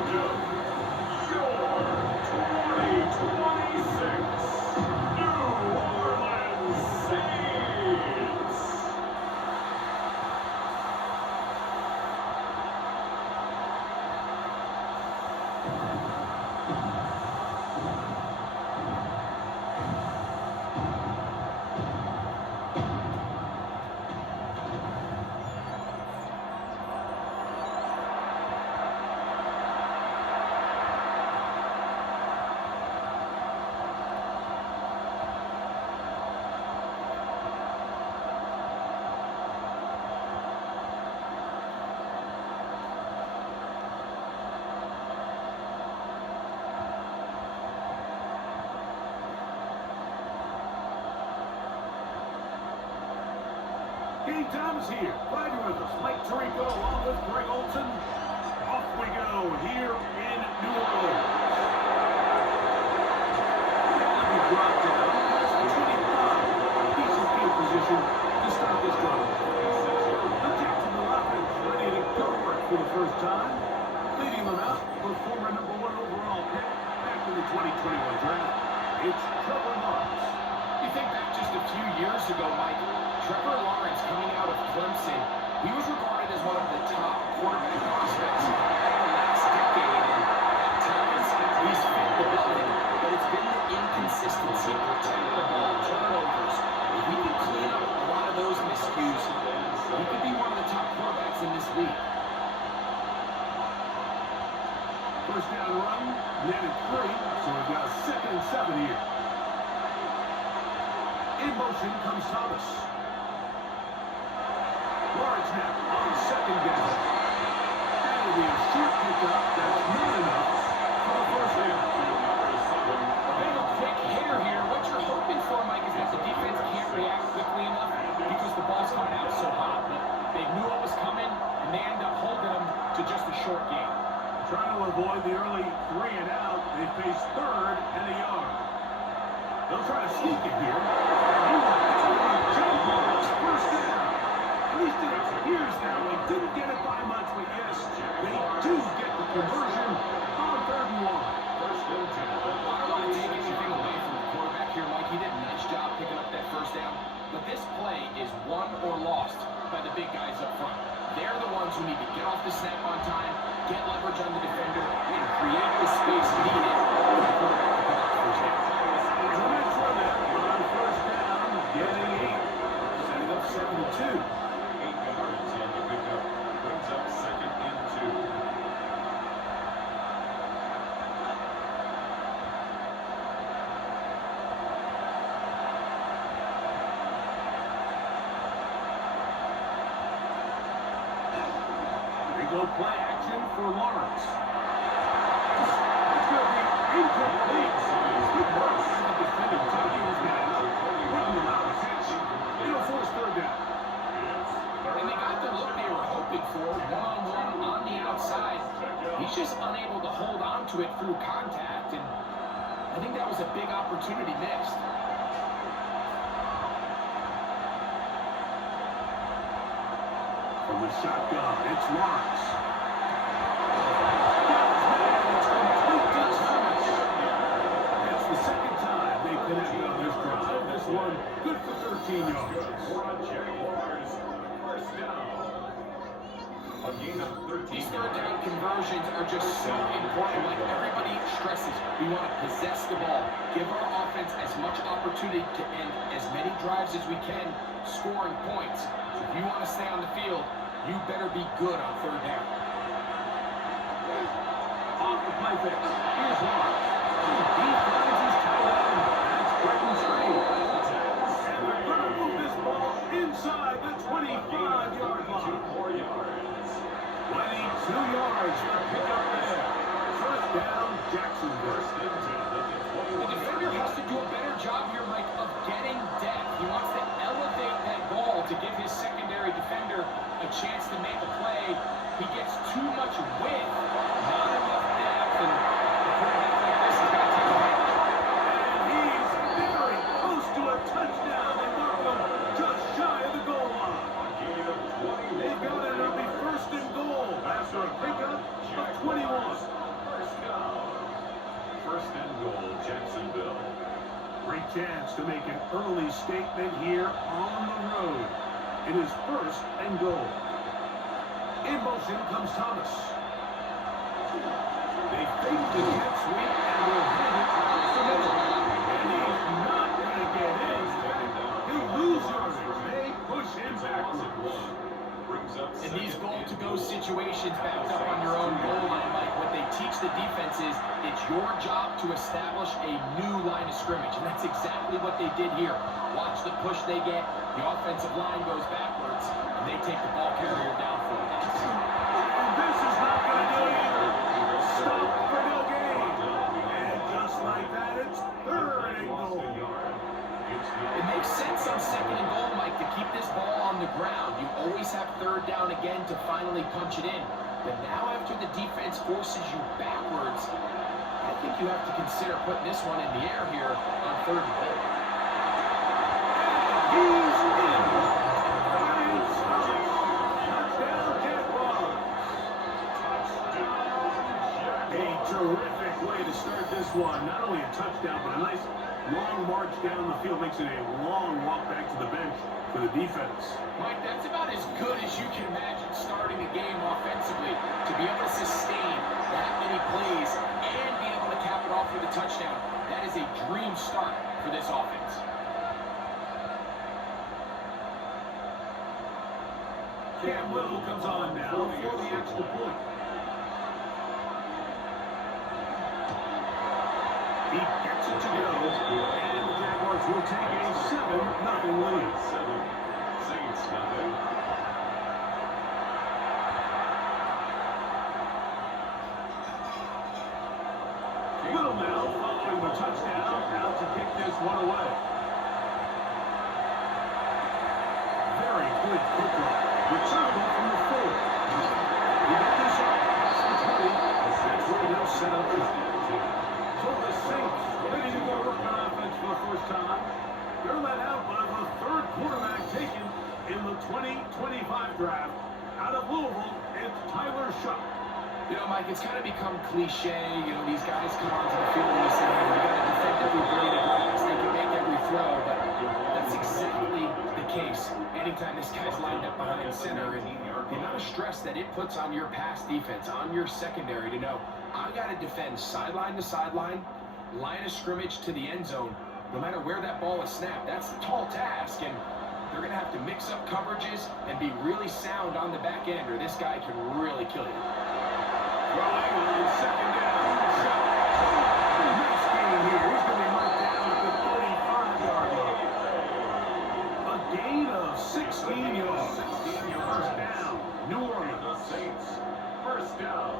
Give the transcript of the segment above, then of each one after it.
Belgium, your 2026 New Orleans Saints. Game time is here. Glad you're with us. Mike Tirico along with Greg Olson. Off we go here in New Orleans. Now we drop down past the 25. Decent field position to start this drive. The Jacksonville offense ready to go work for the first time. Leading them out, the former #1 overall pick back in the 2021 draft. It's Trevor Lawrence. You think back just a few years ago, Mike, Trevor Lawrence coming out of Clemson, he was regarded as one of the top quarterback prospects of the last decade, and at times he's fit the building, but it's been the inconsistency, protect the ball, turnovers. If he can clean up a lot of those miscues, he could be one of the top quarterbacks in this league. First down run, net at 3, so we've got a 2nd and 7 here. In motion comes Thomas. Lawrence now on 2nd down. That'll be a short pickup. That's not enough for the first down. A bit of a quick hitter here. What you're hoping for, Mike, is that the defense can't react quickly enough because the ball's coming out so hot. But they knew it was coming, and they end up holding them to just a short game. Trying to avoid the early 3 and out. They face 3rd and a yard. They'll try to sneak it here. Jaguars, first down. At least it appears now. They didn't get it by much, but yes, they do get the conversion on 3rd and 1. I don't want to take anything away from the quarterback here, Mike. He did a nice job picking up that first down. But this play is won or lost by the big guys up front. They're the ones who need to get off the snap on time, get leverage on the defender, and create the space needed for the quarterback to pick up the first down. Tremendous run there on first down, getting 8, setting up 7 and 2. 8 yards on the pickup, brings up 2nd and 2. Go play action for Lawrence. It's going to be incomplete. Good work by the defending Jaguars now. Wouldn't allow the catch. It'll force 3rd down. And they got the look they were hoping for, one-on-one on the outside. He's just unable to hold on to it through contact, and I think that was a big opportunity missed. From the shotgun, it's Lawrence. That's the 2nd time they've connected on this drive. This one, good for 13 yards. Jaguars, first down. A gain of 13. These 3rd down conversions are just so important. Like everybody stresses, we want to possess the ball, give our offense as much opportunity to end as many drives as we can, scoring points. So if you want to stay on the field, you better be good on 3rd down. Off the play fake. Here's Lawrence. He finds his tight end. That's breaking straight. And they're going to move this ball inside the 25-yard line. 4 yards. 22 yards for a pickup there. First down, Jacksonville. The defender has to do a better job here, Mike, of getting depth. He wants to elevate that ball to give his secondary defender a chance to make a play. He gets too much width, not enough depth, and a quarterback like this is going to take advantage. And he's very close to a touchdown. They mark him just shy of the goal line. They've got it. It'll be 1st and goal after a pickup of 21. First and goal, Jacksonville. Great chance to make an early statement here on the road. It is first and goal. In motion comes Thomas. They fake the jet sweep and will hit it up the middle. And he's not going to get in. He'll lose yardage. They push him backwards. In these goal-to-go situations backed up on your own goal line, Mike, what they teach the defense is it's your job to establish a new line of scrimmage, and that's exactly what they did here. Watch the push they get, the offensive line goes backwards, and they take the ball carrier down for a pass. And this is not going to do it either. Stop for no gain. And just like that, it's third and goal. It makes sense on second and goal, Mike, to keep this ball on the ground. You always have third down again to finally punch it in. But now after the defense forces you backwards, I think you have to consider putting this one in the air here on third and goal. He's in. Giants touchdown, Jaguars. A terrific way to start this one. Not only a touchdown, but a nice long march down the field. Makes it a long walk back to the bench for the defense. Mike, that's about as good as you can imagine starting a game offensively. To be able to sustain that many plays and be able to cap it off with a touchdown, that is a dream start for this offense. Cam Little comes on now for the extra point. He gets it to go, and the Jaguars will take a 7-0 lead. Saints Madden. Little now following the touchdown, out to kick this one away. Very good kicker. Returnable from the 4. He got this up past the 20. That's where they'll set up shop. So the Saints ready to go work on offense for the first time. They're let out by the third quarterback taken in the 2025 draft. Out of Louisville, it's Tyler Shuck. You know, Mike, it's kind of become cliche. You know, these guys come onto the field and they say, hey, we got to defend every blade of grass. They can make every throw, but that's exactly the case. Anytime this guy's lined up behind center, and the amount of stress that it puts on your pass defense, on your secondary to know, I got to defend sideline to sideline, line of scrimmage to the end zone, no matter where that ball is snapped. That's a tall task, and they're going to have to mix up coverages and be really sound on the back end, or this guy can really kill you. Throwing on second down. Nice game here. He's going to be marked down at the 35-yard line. A gain of 16 yards. First down, New Orleans. The Saints. First down.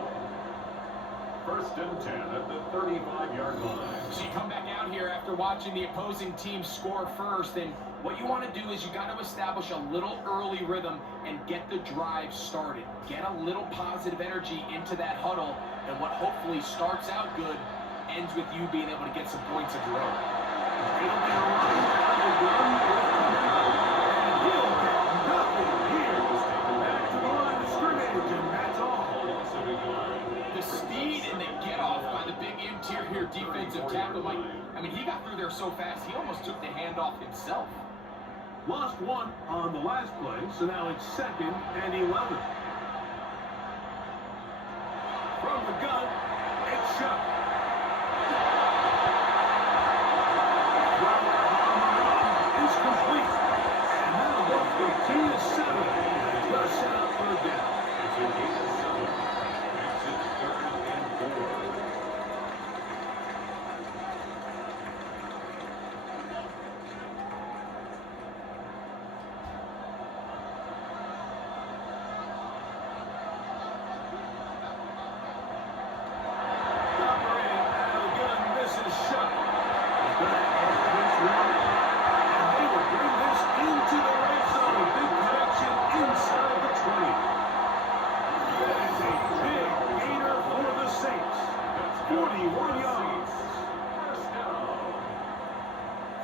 First and 10 at the 35-yard line. So you come back out here after watching the opposing team score first, and what you want to do is you got to establish a little early rhythm and get the drive started. Get a little positive energy into that huddle, and what hopefully starts out good ends with you being able to get some points of your own. It'll be a run down the run with Camaro, and he'll get nothing here. Back to the line of scrimmage, and that's all. The speed and the get-off by the big interior defensive tackle, Mike, I mean, he got through there so fast, he almost took the handoff himself. Lost one on the last play, so now it's second and 11. From the gun, it's Shuck. Throw on the run is complete. And that'll go for a 2-7. They'll set up third down. It's a gain of 7. Makes it third and 4.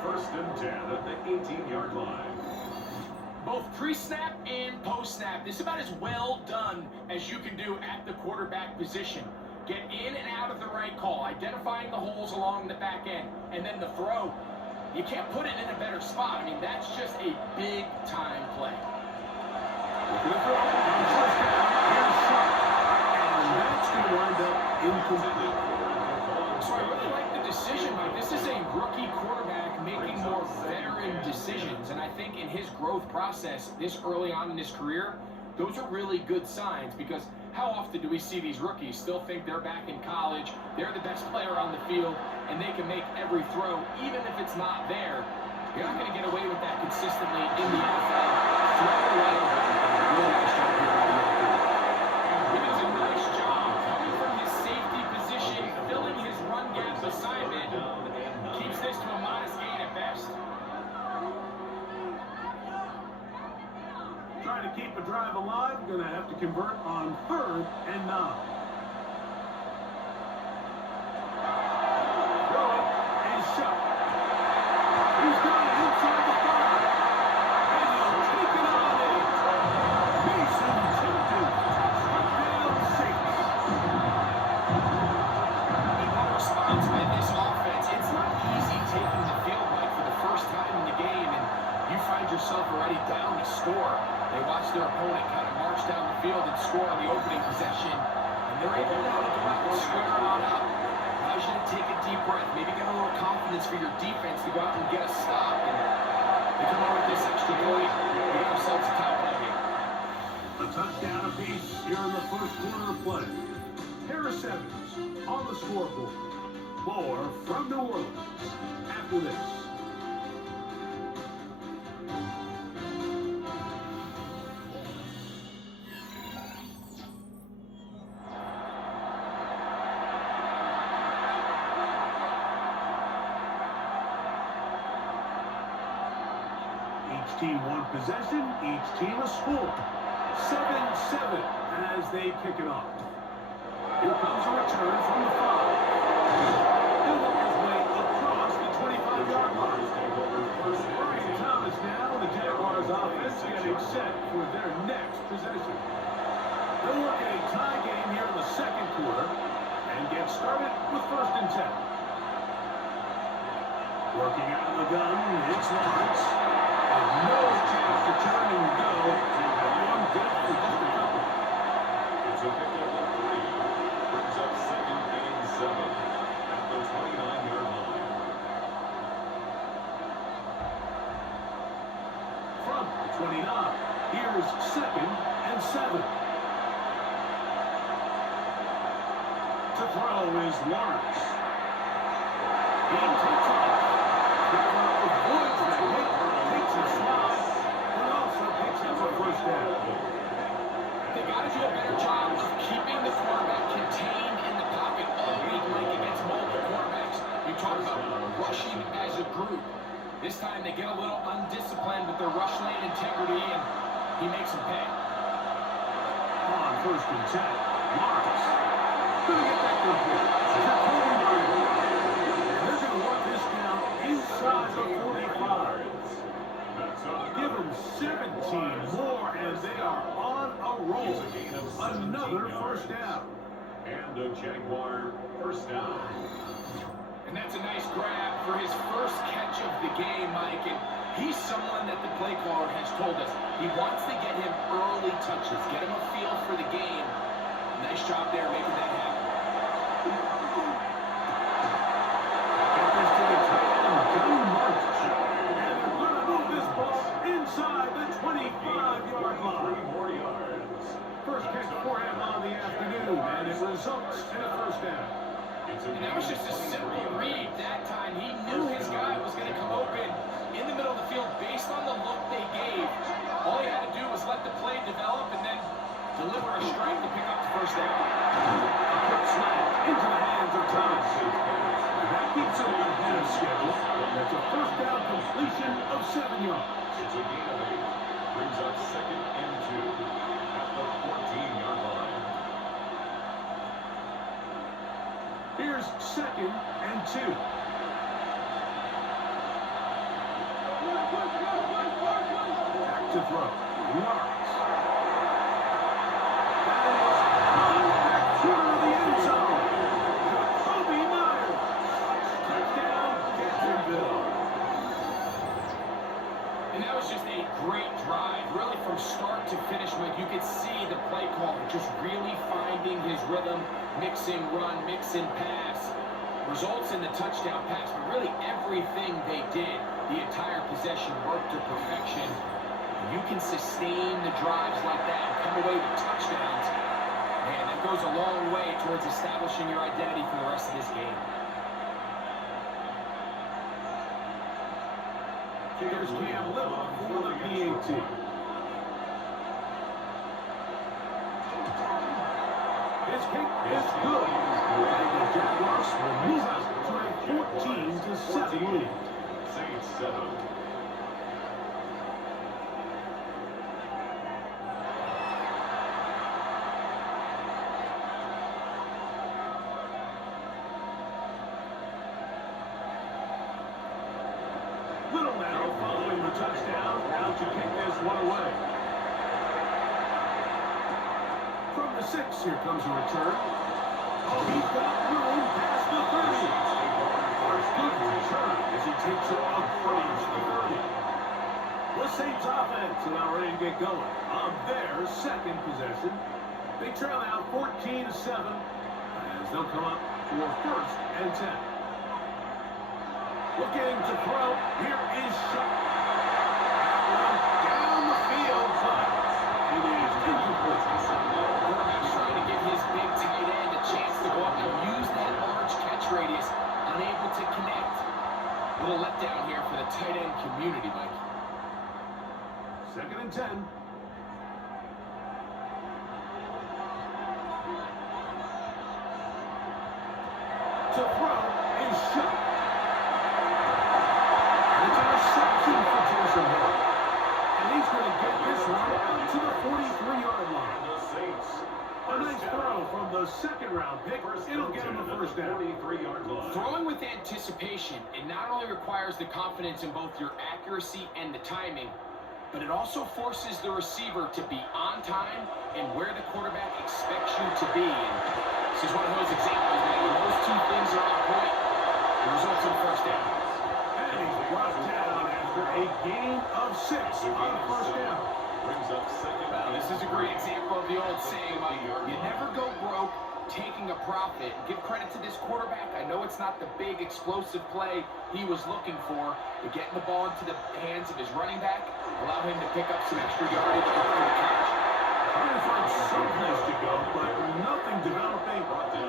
First and 10 at the 18-yard line. Both pre-snap and post-snap, this is about as well done as you can do at the quarterback position. Get in and out of the right call, identifying the holes along the back end, and then the throw. You can't put it in a better spot. I mean, that's just a big-time play. Looking to throw. On first down. Here's Sharp. And that's going to wind up incomplete. So I really like the decision, Mike. This is a rookie quarterback making more veteran decisions. And I think in his growth process this early on in his career, those are really good signs, because how often do we see these rookies still think they're back in college, they're the best player on the field, and they can make every throw, even if it's not there? You're not going to get away with that consistently in the NFL. Throw it away. Really nice job here by the offense. He does a nice job coming from his safety position, filling his run gap assignment. Keeps this to a modest gain at best. Trying to keep a drive alive, going to have to convert on 3rd and 9. Throw it, and shot. He's got it inside the 5. And he'll take it on in. Mason Tipton. Touchdown, Saints. And what a response by this offense. It's not easy taking the field, Mike, for the first time in the game, and you find yourself already down to score. They watch their opponent kind of march down the field and score on the opening possession, and they're able now to go out and square it on up. Allows you to take a deep breath, maybe get a little confidence for your defense to go out and get a stop, and they come out with this extra point. They get themselves a tie ball game. A touchdown apiece here in the first quarter of play. Harris Evans on the scoreboard. More from New Orleans after this. Each team one possession, each team a score. 7-7 as they kick it off. Here comes a return from the 5. He'll work his way across the 25-yard line. Brian Thomas now, the Jaguars offense getting set for their next possession. They'll work a tie game here in the second quarter and get started with 1st and 10. Working out of the gun, it's Lawrence. And no chance to turn and go. One good for just a couple. It's a pickup of 3. Brings up 2nd and 7 at the 29-yard line. From the 29, here's 2nd and 7. To throw is Lawrence. He takes off. Avoids the hit, takes a slide, but also picks up a 1st down. They got to do a better job of keeping the quarterback contained in the pocket all week, Mike, against mobile quarterbacks. You talk about rushing as a group. This time they get a little undisciplined with their rush lane integrity, and he makes them pay. On 1st and 10, Lawrence. Gonna get that complete. Jacoby Myers. And they're gonna work this down inside the 45. Give them 17 more as they are on a roll. Another 1st down. And a Jaguar 1st down. And that's a nice grab for his first catch of the game, Mike. And he's someone that the play caller has told us he wants to get him early touches, get him a feel for the game. Nice job there making that happen. Get this to the tight end, Johnny March. And they're going to move this ball inside the 25-yard line. 3 more yards. First kick for him on the afternoon, and it results in a 1st down. And that was just a simple read that time. He knew his guy was going to come open in the middle of the field based on the look they gave. All he had to do was let the play develop and then deliver a strike to pick up the 1st down. A quick snap into the hands of Thomas. And that keeps him ahead of schedule. That's a 1st down completion of 7 yards. It's a gain of 8. Brings up 2nd and 2 at the 14-yard line. Here's 2nd and 2. Back to throw. Lawrence. That is caught back to the end zone. just really finding his rhythm, mixing run, mixing pass. Results in the touchdown pass, but really everything they did, the entire possession worked to perfection. You can sustain the drives like that and come away with touchdowns. Man, that goes a long way towards establishing your identity for the rest of this game. Here's Cam Little for the PAT. His kick is good. And the Jaguars will move up to a 14-7 lead. Saints 7. Little now following the touchdown, out to kick this one away. From the 6, here comes a return. Oh, he's got room past the 30. First good return as he takes it across the 30. The Saints offense are now ready to get going on their second possession. They trail now 14-7 as they'll come up for 1st and 10. Looking to throw. Here is shot. Down the field, but it is incomplete. Quarterback's trying to give his big tight end a chance to go up and use that large catch radius. Unable to connect. A little letdown here for the tight end community, Mike. 2nd and 10. To throw is shot. And he's going to get this one out to the 43-yard line. The Saints. A nice throw from the 2nd-round pick. It'll get him a 1st down. 43-yard line. Throwing with anticipation, it not only requires the confidence in both your accuracy and the timing, but it also forces the receiver to be on time and where the quarterback expects you to be. And this is one of those examples that when those two things are on point, it results in 1st down. And he's brought down after a gain of 6 on 1st down. Brings up 2nd. Well, this is a great example of the old saying, Mike, you never go broke taking a profit. Give credit to this quarterback. I know it's not the big explosive play he was looking for, but getting the ball into the hands of his running back allow him to pick up some extra yardage before the catch. Trying to find some place to go, but nothing developing.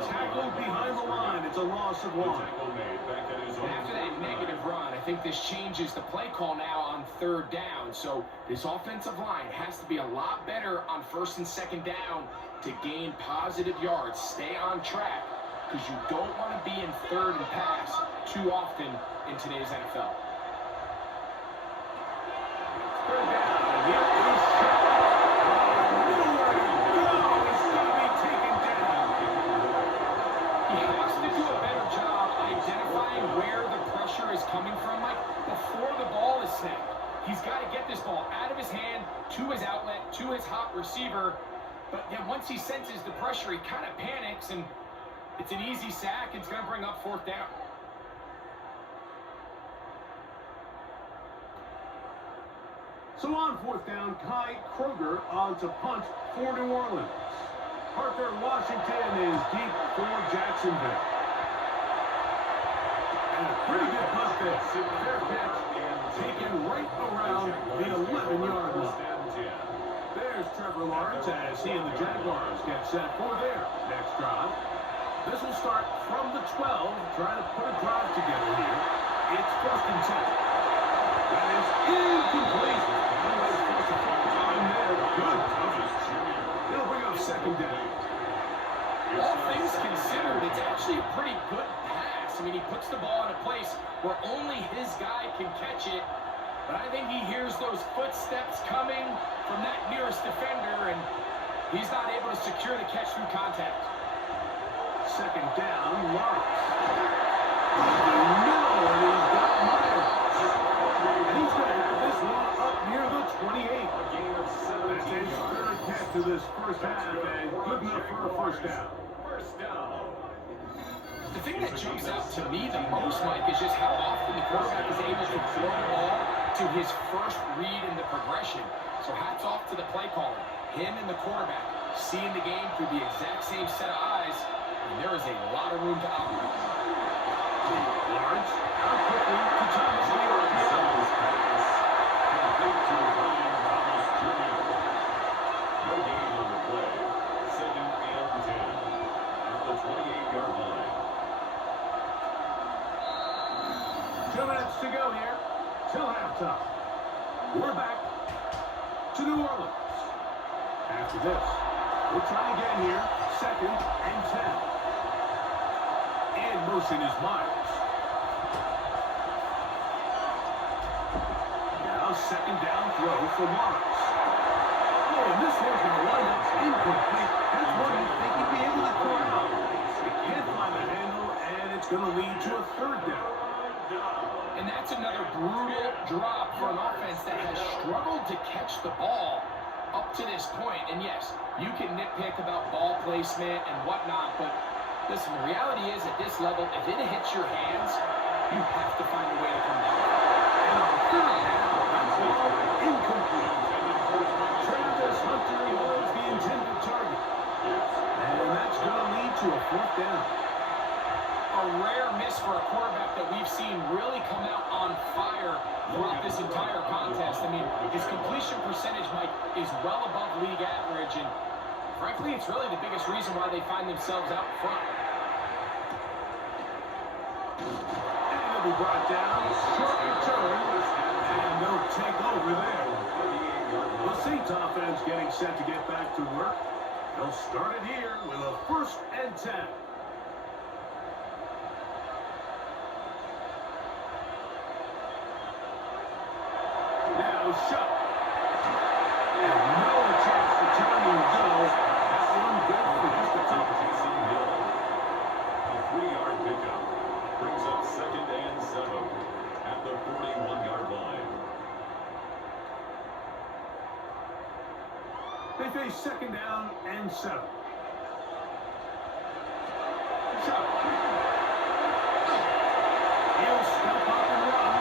Tackled behind the line. It's a loss of 1. And after that negative run, I think this changes the play call now on 3rd down. So this offensive line has to be a lot better on 1st and 2nd down to gain positive yards. Stay on track because you don't want to be in 3rd and pass too often in today's NFL. 3rd down. Here is shot. Nowhere to go. He's going to be taken down. He has to do a better job identifying where the pressure is coming from, Mike, before the ball is snapped. He's got to get this ball out of his hand, to his outlet, to his hot receiver. But then once he senses the pressure, he kind of panics, and it's an easy sack. It's going to bring up 4th down. So on 4th down, Kai Kroger on to punt for New Orleans. Parker Washington is deep for Jacksonville. And a pretty good punt there. Fair catch taken right around the 11-yard line. There's Trevor Lawrence as he and the Jaguars get set for their next drive. This will start from the 12, trying to put a drive together here. It's 1st and 10. That is incomplete. Good coverage. It'll bring up 2nd down. All things considered, it's actually a pretty good pass. I mean, he puts the ball in a place where only his guy can catch it. But I think he hears those footsteps coming from that nearest defender, and he's not able to secure the catch through contact. 2nd down, Lawrence. No, and he's got Myers. And he's going to have this one up near the 28. That's a third catch to this 1st half, and good enough for a 1st down. 1st down. The thing that jumps out to me the most, Mike, is just how often the quarterback is able to throw the ball to his first read in the progression. So hats off to the play caller, him and the quarterback, seeing the game through the exact same set of eyes, and there is a lot of room to operate. Lawrence, out quickly to Thomas Lee. Complete to William Thomas Jr. No gain on the play. 2nd and 10 at the 28-yard line. 2 minutes to go here till halftime. We're back to New Orleans. After this, we'll try again here. 2nd and 10. In motion is Myers. Now 2nd down throw for Lawrence. Oh, and this one's going to wind up incomplete. That's one you'd think he'd be able to throw out. He can't find the handle, and it's going to lead to a 3rd down. And that's another brutal drop for an offense that has struggled to catch the ball up to this point. And yes, you can nitpick about ball placement and whatnot, but listen, the reality is at this level, if it hits your hands, you have to find a way to come down. And on 3rd down, that's ball incomplete. Travis Hunter was the intended target. And that's going to lead to a 4th down. A rare miss for a quarterback that we've seen really come out on fire throughout this entire contest. I mean, his completion percentage, Mike, is well above league average, and frankly, it's really the biggest reason why they find themselves out front. And he'll be brought down, short return, and no takeover there. The Saints offense getting set to get back to work. They'll start it here with a 1st and 10. Now shot. And no chance to turn and go. That one good for just a couple. Jason Hill. A 3-yard pickup brings up 2nd and 7 at the 41-yard line. They face 2nd down and 7. Shot. He'll step up and run.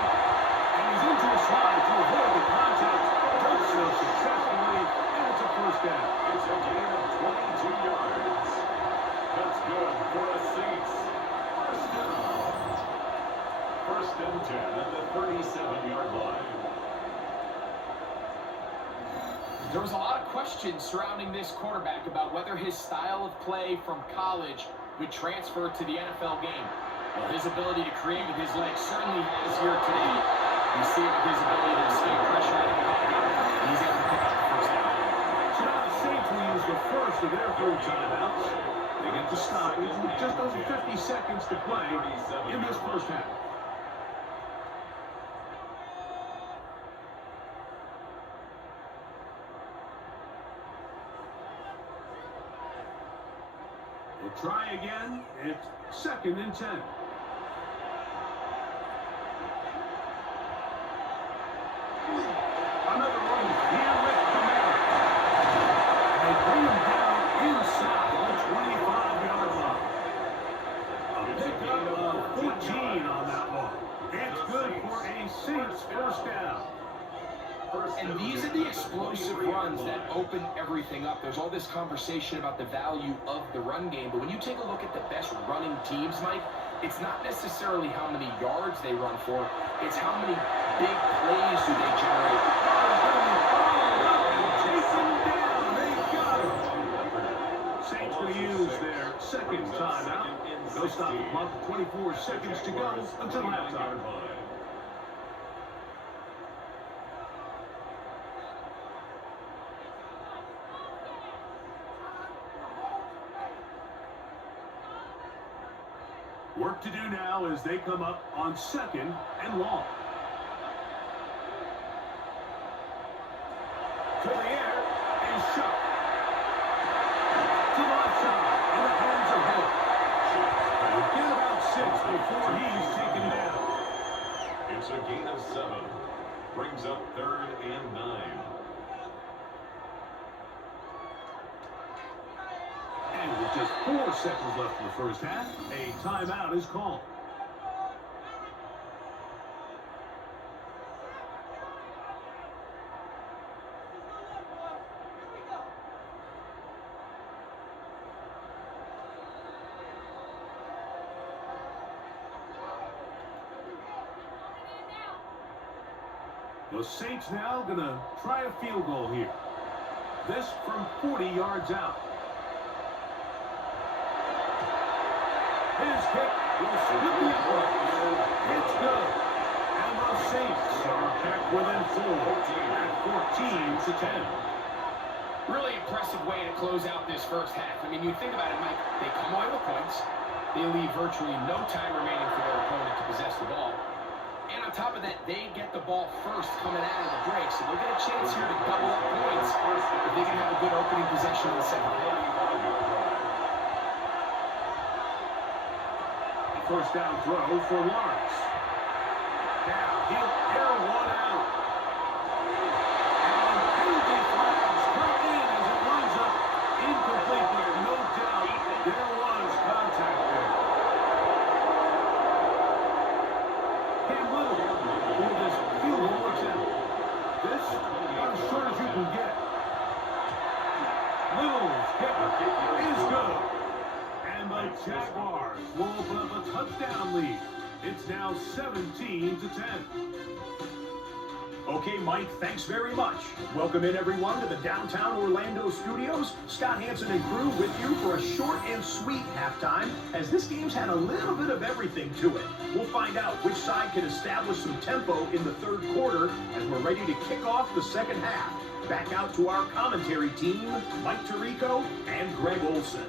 And he's into a slide to avoid the contact. Does so successfully, and it's a 1st down. It's a gain of 22 yards. That's good for a Saints 1st down. 1st and 10 at the 37-yard line. There was a lot of questions surrounding this quarterback about whether his style of play from college would transfer to the NFL game. Well, his ability to create with his legs certainly has here today. You see it with his ability to escape pressure out of the pocket, and he's able to pick up the 1st down. So now the Saints will use the first of their 3 timeouts. They get the stoppage with just over 50 seconds to play in this 1st half. We'll try again. It's 2nd and 10. Another run here with Camara. They bring him down inside the 25-yard line. A pickup of 14 on that one. It's good for a Saints 1st down. And these are the explosive runs that open everything up. There's all this conversation about the value of the run game, but when you take a look at the best running teams, Mike, it's not necessarily how many yards they run for, it's how many big plays do they generate. Chase him down. They got him. Saints going to use their 2nd timeout. They'll stop the clock with 24 seconds to go until halftime. Work to do now as they come up on 2nd and long. To the air and shot. To the left side in the hands of Hill. We'll get about 6 before he's taken down. It's a gain of 7. Brings up 3rd and 9. And with just 4 seconds left in the 1st half, a timeout is called. The Saints now going to try a field goal here. This from 40 yards out. His kick will split the upright. It's good. And the Saints are back within 4 at 14-10. Really impressive way to close out this first half. I mean, you think about it, Mike, they come away with points. They leave virtually no time remaining for their opponent to possess the ball. And on top of that, they get the ball first coming out of the break. So they'll get a chance here to double up points if they can have a good opening possession in the second half. First down throw for Lawrence. Now he'll air one out. And penalty flags come in as it winds up incomplete, but no doubt there was contact there. Cam Little for this field goal attempt. This about as short as you can get. Little's kick is good. And the Jaguars will open up a touchdown lead. It's now 17-10. Okay, Mike, thanks very much. Welcome in, everyone, to the downtown Orlando studios. Scott Hansen and crew with you for a short and sweet halftime, as this game's had a little bit of everything to it. We'll find out which side can establish some tempo in the third quarter as we're ready to kick off the second half. Back out to our commentary team, Mike Tirico and Greg Olson.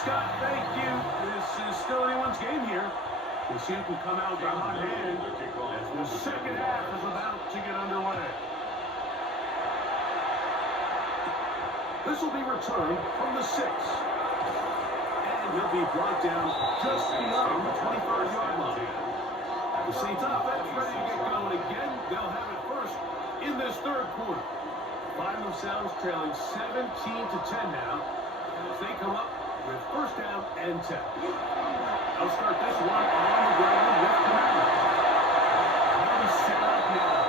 Scott, thank you. This is still anyone's game here. We'll see who can come out the hot hand as the second half is about to get underway. This will be returned from the 6. And he'll be brought down just beyond the 25-yard line. The Saints offense ready to get going again. They'll have it first in this third quarter. Find themselves trailing 17-10 now as they come up with first down and 10. They'll start this one on the ground with Commander. And they'll be set up now.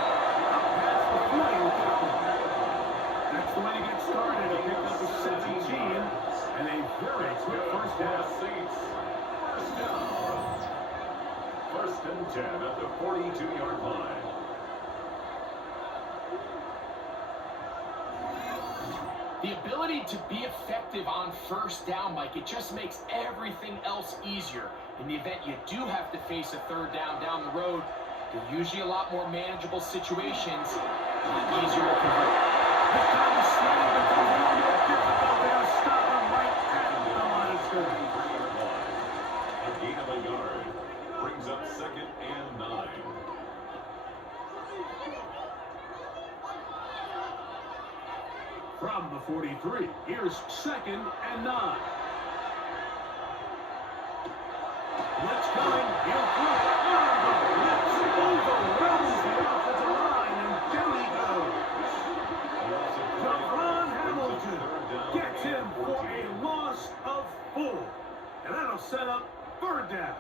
Up past the 40 with that one. That's the way to get started. A pick up of 17 and a very quick first down. First down. First and 10 at the 42-yard line. The ability to be effective on first down, Mike, it just makes everything else easier. In the event you do have to face a third down the road, they're usually a lot more manageable situations, a lot easier to convert. This time the slam becomes a little more difficult. They'll stop him right at the line of scrimmage. A gain of a yard brings up second and 9. From the 43, here's second and 9. Blitz coming, he'll throw it. Blitz overwhelms the offensive line, and down he goes. Javon Hamilton gets him for a loss of 4. And that'll set up third down.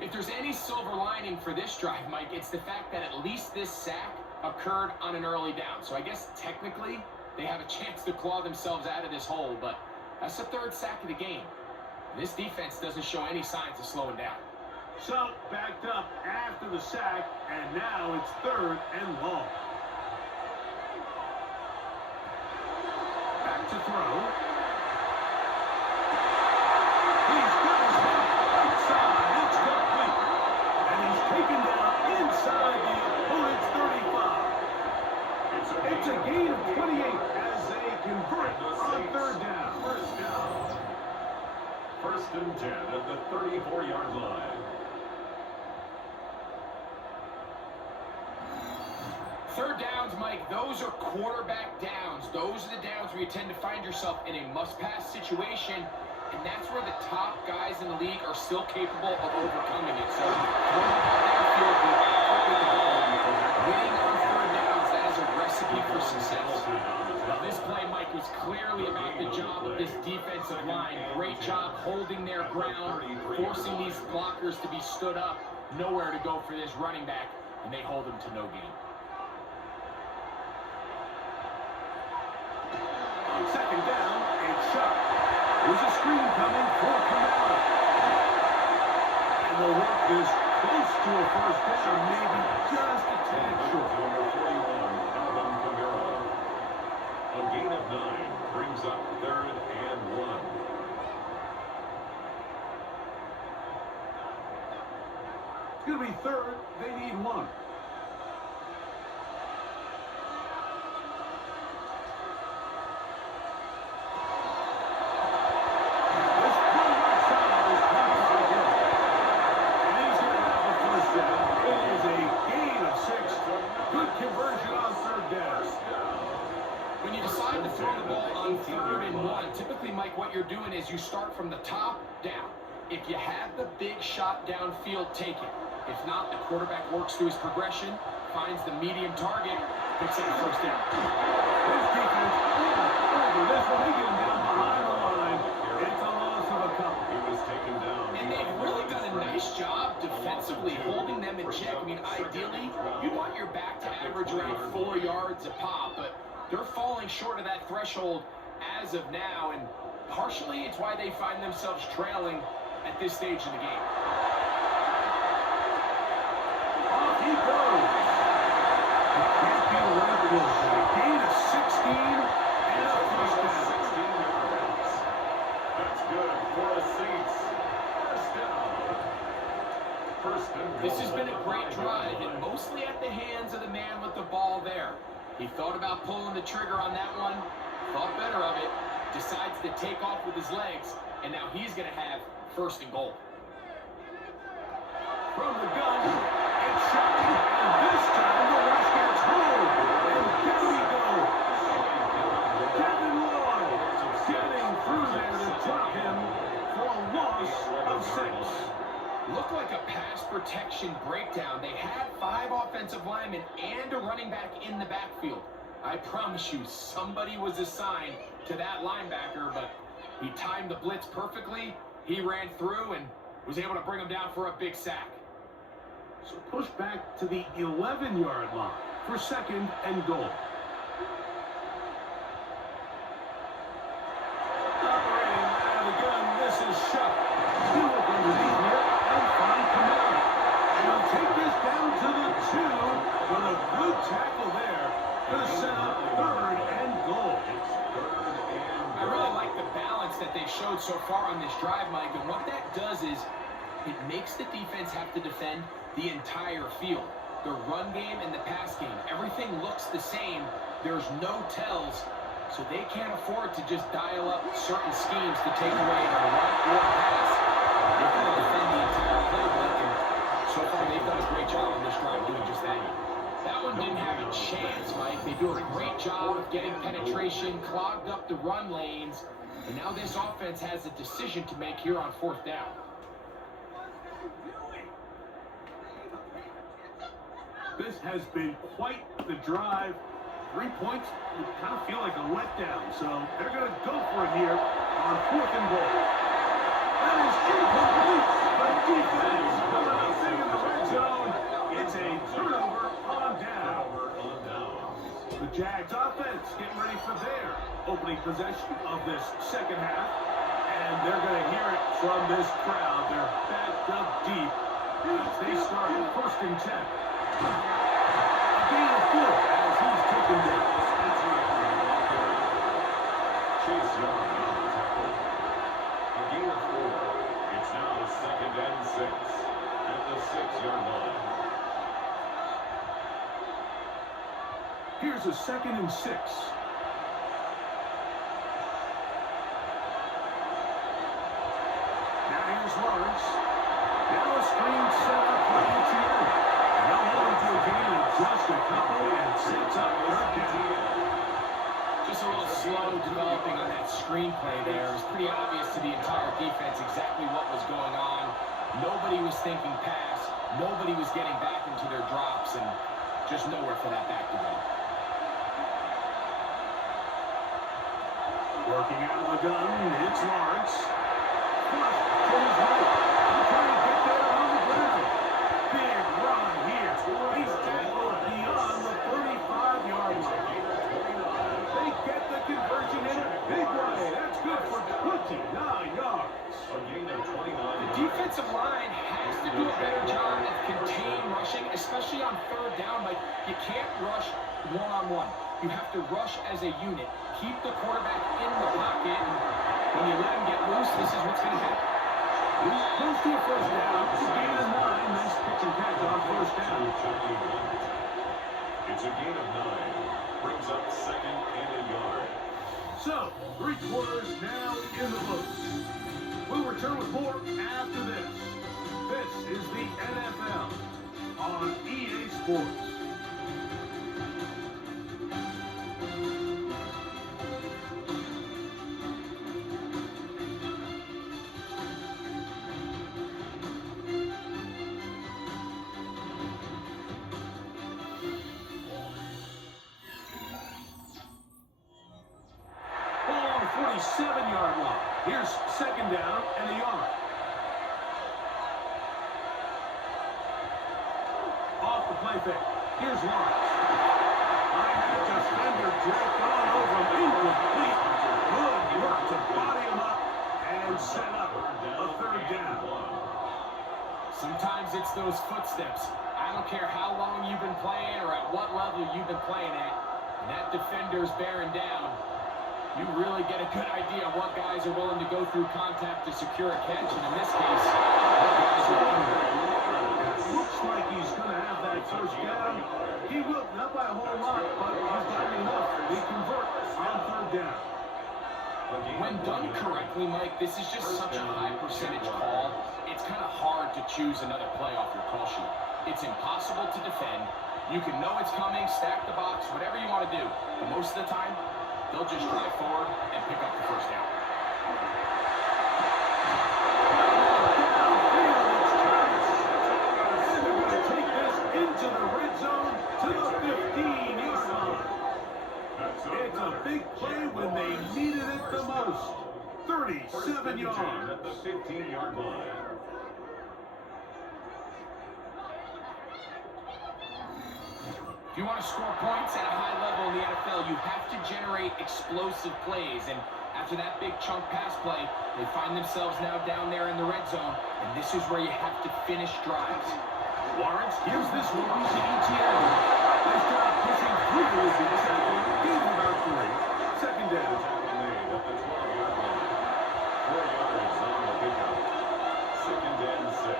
If there's any silver lining for this drive, Mike, it's the fact that at least this sack occurred on an early down. So I guess technically they have a chance to claw themselves out of this hole, but that's the third sack of the game. This defense doesn't show any signs of slowing down. So, backed up after the sack, and now it's third and long. Back to throw. He's got his man outside. It's complete. And he's taken down inside the opponent's 35. It's a gain of 28 as they convert on third down. First and 10 at the 34-yard line. Third downs, Mike, those are quarterback downs. Those are the downs where you tend to find yourself in a must-pass situation, and that's where the top guys in the league are still capable of overcoming it. So, throwing the ball downfield, being accurate with the ball, winning on third downs, that is a recipe for success. Now, this play, Mike, was clearly about the job of this defensive line. Great job holding their ground, forcing these blockers to be stood up. Nowhere to go for this running back. and they hold him to no gain. On second down, it's shot. There's a screen coming for Kamara. And the work is close to a first down, maybe just a tad short. Number 41, Alvin Kamara. A gain of 9 brings up 3rd and 1. It's going to be 3rd. They need 1. When you decide to throw the ball on 3rd and 1, typically, Mike, what you're doing is you start from the top down. If you have the big shot downfield, take it. If not, the quarterback works through his progression, finds the medium target, picks up the first down. This defense over this one. They get him down behind the line. It's a loss of a couple. He was taken down. And they've really done a nice job defensively holding them in check. I mean, ideally, you want your back to average around 4 yards a pop, but they're falling short of that threshold as of now, and partially it's why they find themselves trailing at this stage of the game. Off he goes. It can't be right close. A gain of 16 and a first down. 16 yards. That's good for a Saints. First down. First and This has been a great drive, and mostly at the hands of the man with the ball there. He thought about pulling the trigger on that one, thought better of it, decides to take off with his legs, and now he's going to have 1st and goal. From the gun, it's shot, and this time the rush gets home. And there we go. Kevin Lloyd getting through there to drop him for a loss of 6. Looked like a pass protection breakdown. They had 5 offensive linemen and a running back in the backfield. I promise you, somebody was assigned to that linebacker, but he timed the blitz perfectly. He ran through and was able to bring him down for a big sack. So push back to the 11-yard line for 2nd and goal. Operating out of the gun, this is Shuck. He'll look underneath here and find Kamara. And he'll take this down to the 2 with a good tackle there to set up 3rd and goal. I really like the balance that they've showed so far on this drive, Mike, and what that does is it makes the defense have to defend the entire field. The run game and the pass game, everything looks the same. There's no tells, so they can't afford to just dial up certain schemes to take away a run or pass. They've got to defend the entire playbook, and so far they've done a great job on this drive doing just that. That one didn't have a chance, Mike. They do a great job of getting penetration, clogged up the run lanes, and now this offense has a decision to make here on 4th down. This has been quite the drive. 3 points, you kind of feel like a letdown. So they're going to go for it here on 4th and goal. That is incomplete. The defense coming up big in the red zone. It's a turnover on down. The Jags offense getting ready for their opening possession of this second half. And they're going to hear it from this crowd. They're backed up deep as they start 1st and 10. A gain of 4 as he's taken down. Chase Young on the tackle. A gain of 4. It's now 2nd and 6 at the 6-yard line. Here's a 2nd and 6. Now here's Lawrence. Now a screen set up for ETN. They'll hold him to a gain of just a couple and sets up 3rd down. Just a little slow developing on that screenplay there. It was pretty obvious to the entire defense exactly what was going on. Nobody was thinking pass. Nobody was getting back into their drops, and just nowhere for that back to go. Working out of the gun, it's Lawrence. Flush to his right. He's trying to get there on the ground. Big run here. He's A gain of 29. The defensive line has to do a better job of contained rushing, especially on third down. Like, you can't rush one-on-one. You have to rush as a unit. Keep the quarterback in the pocket. And when you let him get loose, this is what's going to happen. Close to a first down. It's a gain of 9. Nice pitch and catch on first down. It's a gain of 9. Brings up second and a yard. So, 3 quarters now in the books. We'll return with more after this. This is the NFL on EA Sports. Ball on the 47-yard line. Here's second down and a yard. Off the play fake. Here's Lawrence. I had defender draped all over him. Incomplete. Good work to body him up and set up a third down. Sometimes it's those footsteps. I don't care how long you've been playing or at what level you've been playing at. And that defender's bearing down. You really get a good idea of what guys are willing to go through contact to secure a catch. And in this case, what guys are under. Looks like he's going to have that first down. He will, not by a whole lot, but he's got enough. He converts on third down. When done correctly, Mike, this is just such a high percentage call. It's kind of hard to choose another play off your call sheet. It's impossible to defend. You can know it's coming, stack the box, whatever you want to do. But most of the time, they'll just drive forward and pick up the first down. And they're going to take this into the red zone to the 15-yard line. It's a big play when they needed it the most. 37 yards. At the 15-yard line. If you want to score points at a high level in the NFL, you have to generate explosive plays. And after that big chunk pass play, they find themselves now down there in the red zone. And this is where you have to finish drives. Lawrence gives this one to ETN. Nice job pushing through the receivers. Gain about 3. Second down. Tackle made at the 12-yard line. 4 yards on the pickup. Second and 6.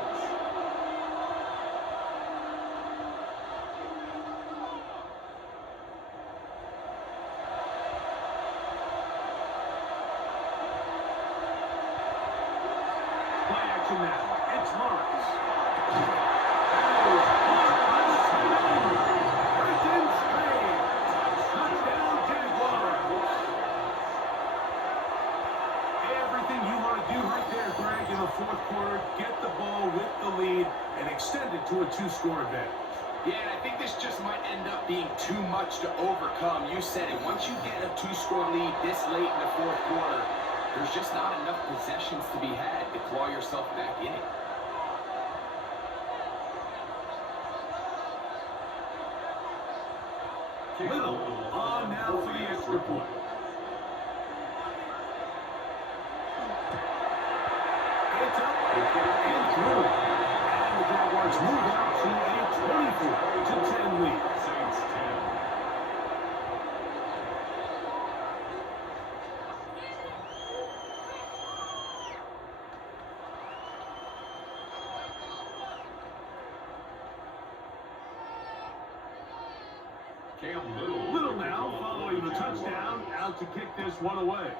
Play action now. It's Lawrence. Touchdown, Jaguars. Everything you want to do right there, Greg, in the fourth quarter. Get the ball with the lead and extend it to a 2-score advantage. Yeah, and I think this just might end up being too much to overcome. You said it. Once you get a 2-score lead this late in the fourth quarter, there's just not enough possessions to be had to claw yourself back in it. Little on now for the extra point. It's up and through. And the Jaguars move out to a 24-10 lead. Saints 10. Little now following the touchdown, out to kick this one away.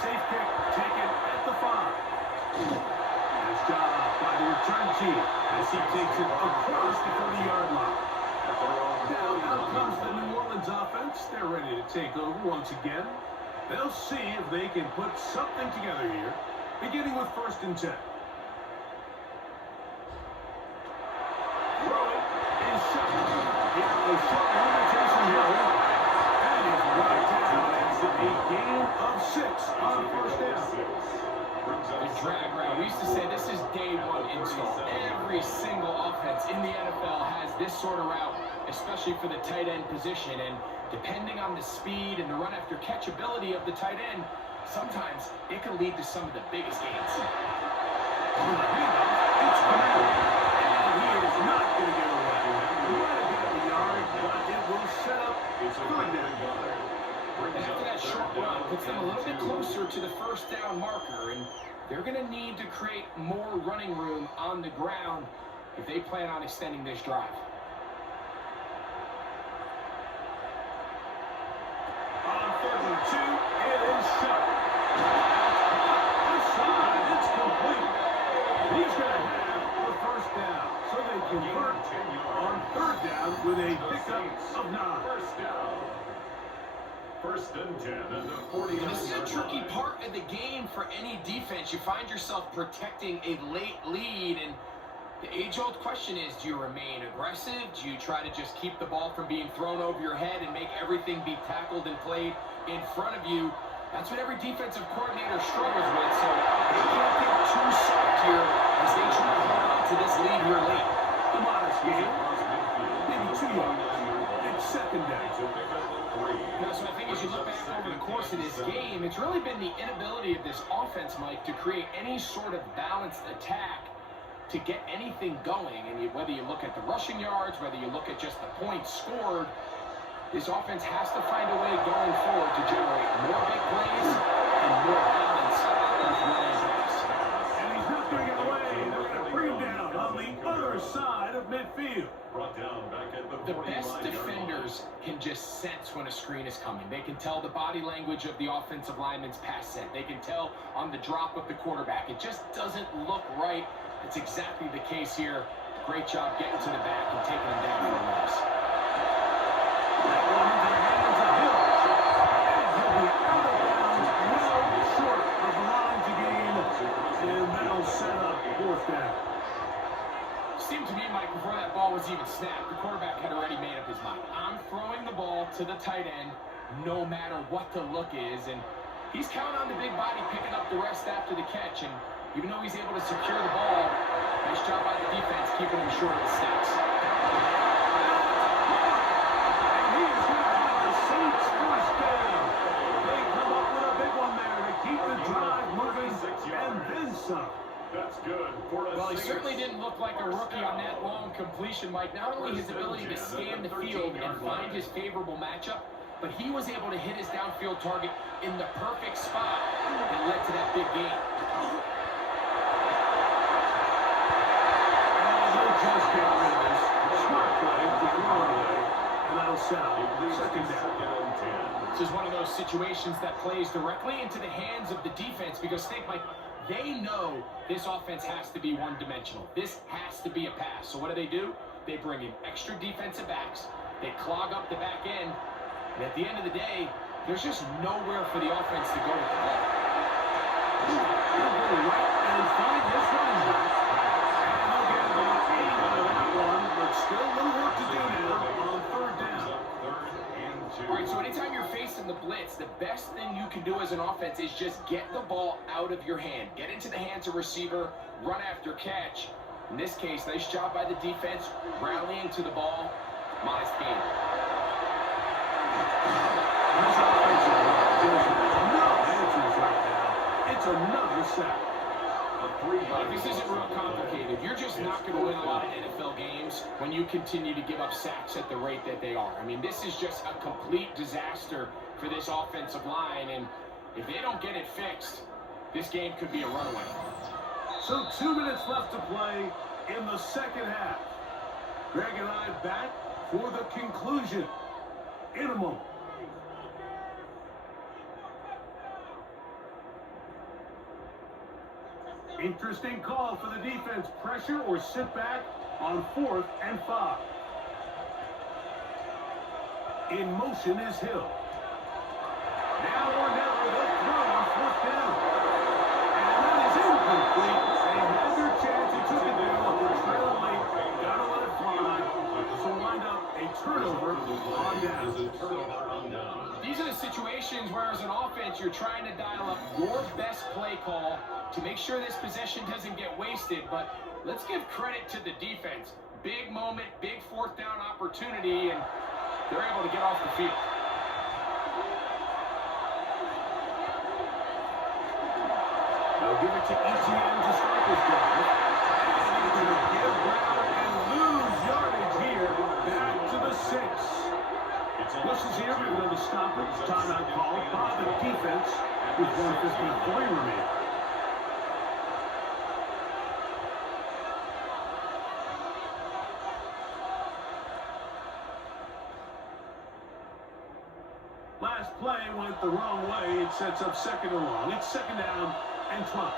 Safe kick taken at the 5. Nice job by the return team as he takes it across the 30-yard line. Now out comes the New Orleans offense. They're ready to take over once again. They'll see if they can put something together here, beginning with 1st and 10. A short limitation here. That is right down. It's a gain of 6 on first down. The drag route. We used to say this is day one install. Every single offense in the NFL has this sort of route, especially for the tight end position. And depending on the speed and the run after catch ability of the tight end, sometimes it can lead to some of the biggest gains. On the handoff, it's Kamara. And he is not going to get away. Right at the yard, but it will set up third down. And after that short run, puts them a little bit closer to the first down marker, and they're going to need to create more running room on the ground if they plan on extending this drive. On 3rd and 2, it is shut. Inside, it's complete. He's going to have the first down, so they convert on 3rd down with a pickup of 9. First down. 1st and 10 at the 49. This is a tricky part of the game for any defense. You find yourself protecting a late lead, and the age-old question is, do you remain aggressive? Do you try to just keep the ball from being thrown over your head and make everything be tackled and played in front of you? That's what every defensive coordinator struggles with, so they can't get too soft here as they try to hold on to this lead here late. A modest game, maybe 2 yards. It's 2nd down. Now, so I think as you look back over the course of this game, it's really been the inability of this offense, Mike, to create any sort of balanced attack to get anything going. And whether you look at the rushing yards, whether you look at just the points scored, this offense has to find a way going forward to generate more big plays and more balance with running backs. And he's not going to get away. They're going to bring him down on the other side of midfield. Brought down back at The best defenders can just sense when a screen is coming. They can tell the body language of the offensive lineman's pass set. They can tell on the drop of the quarterback. It just doesn't look right. It's exactly the case here. Great job getting to the back and taking him down for a loss. That one into the hands of Hill. And he'll be out of bounds, well short of the line to gain. And that'll set up 4th down. Seemed to me, Mike, before that ball was even snapped, the quarterback had already made up his mind. I'm throwing the ball to the tight end no matter what the look is, and he's counting on the big body picking up the rest after the catch, and even though he's able to secure the ball, nice job by the defense keeping him short of the sticks. And he is going to have the Saints first down. They come up with a big one there to keep the drive moving and then some. That's good for a Well, he 6. certainly didn't look like a rookie on that long completion, Mike. Not only his ability to scan the field and find his favorable matchup, but he was able to hit his downfield target in the perfect spot that led to that big gain. And he'll just get rid of this. Smart play to throw it away. And that'll set up 2nd down. This is one of those situations that plays directly into the hands of the defense because think, Mike, they know this offense has to be one-dimensional. This has to be a pass. So what do? They bring in extra defensive backs. They clog up the back end. And at the end of the day, there's just nowhere for the offense to go with the ball. He'll go right and find his running back. And they'll get about 8 out of that one, but still a little work to do now on 3rd down. All right, so anytime you're facing the blitz, the best thing you can do as an offense is just get the ball out of your hand. Get into the hands of receiver, run after catch. In this case, nice job by the defense, rallying to the ball. Modest gain. This offensive line gives him no answers right now. It's another sack. This isn't real complicated. You're just not going to win a lot of NFL games when you continue to give up sacks at the rate that they are. I mean, this is just a complete disaster for this offensive line, and if they don't get it fixed, this game could be a runaway. So 2 minutes left to play in the 2nd half. Greg and I back for the conclusion in a moment. Interesting call for the defense. Pressure or sit back on 4th and 5. In motion is Hill. Now or never, they'll throw on 4th down. And that is incomplete. They had their chance. He took it down. They're trailing late. Gotta let it fly. So wind up a turnover on down. These are the situations where as an offense, you're trying to dial up your best play call to make sure this possession doesn't get wasted. But let's give credit to the defense. Big moment, big 4th down opportunity, and they're able to get off the field. to ETN to start this drive. And he's going to give ground and lose yardage here. Back to the 6. This is here. We're going to stop it. Timeout call by the defense with 1:53 remaining. Last play went the wrong way. It sets up 2nd and long. It's 2nd down and 12.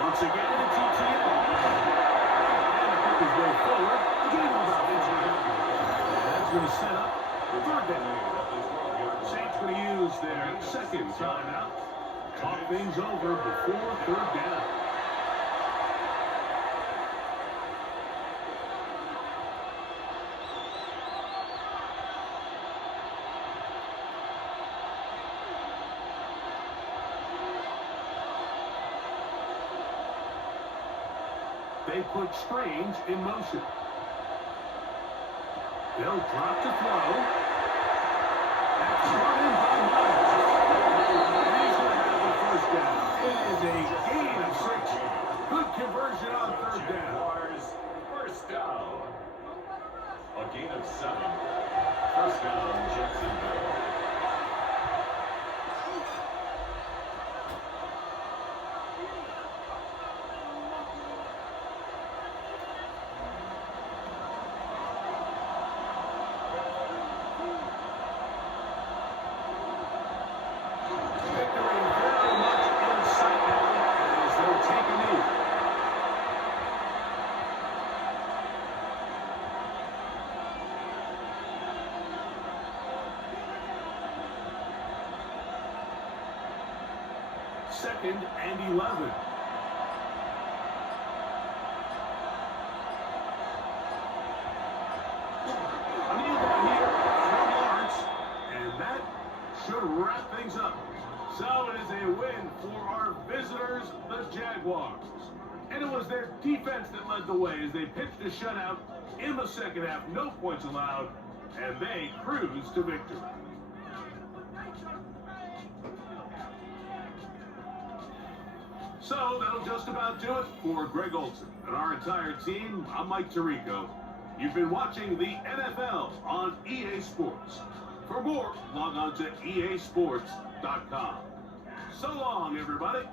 Once again, it's ETN. And the kick is way forward. The game is about that's going to set up the 3rd down. Saints going to use their 2nd timeout. Talk things over before 3rd down. They put Strange in motion. They'll drop to throw. That's brought in by Myers. And he's going to have the 1st down. It is a gain of 6. Good conversion on 3rd down. Jaguars, 1st down. A gain of 7. 1st down, Jacksonville. Second and 11. A kneel down here from Lawrence, and that should wrap things up. So it is a win for our visitors, the Jaguars. And it was their defense that led the way as they pitched a shutout in the 2nd half. No points allowed, and they cruised to victory. So that'll just about do it for Greg Olson and our entire team. I'm Mike Tirico. You've been watching the NFL on EA Sports. For more, log on to easports.com. So long, everybody.